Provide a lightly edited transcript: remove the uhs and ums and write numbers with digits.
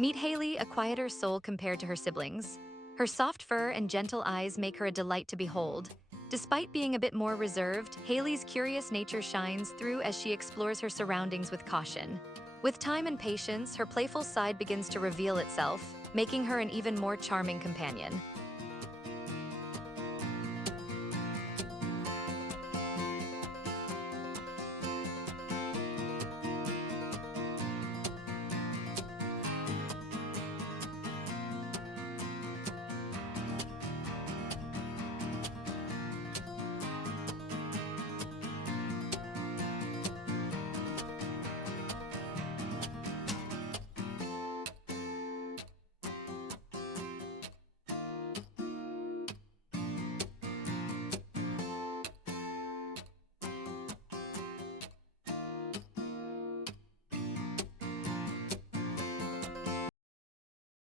Meet Haley, a quieter soul compared to her siblings. Her soft fur and gentle eyes make her a delight to behold. Despite being a bit more reserved, Haley's curious nature shines through as she explores her surroundings with caution. With time and patience, her playful side begins to reveal itself, making her an even more charming companion.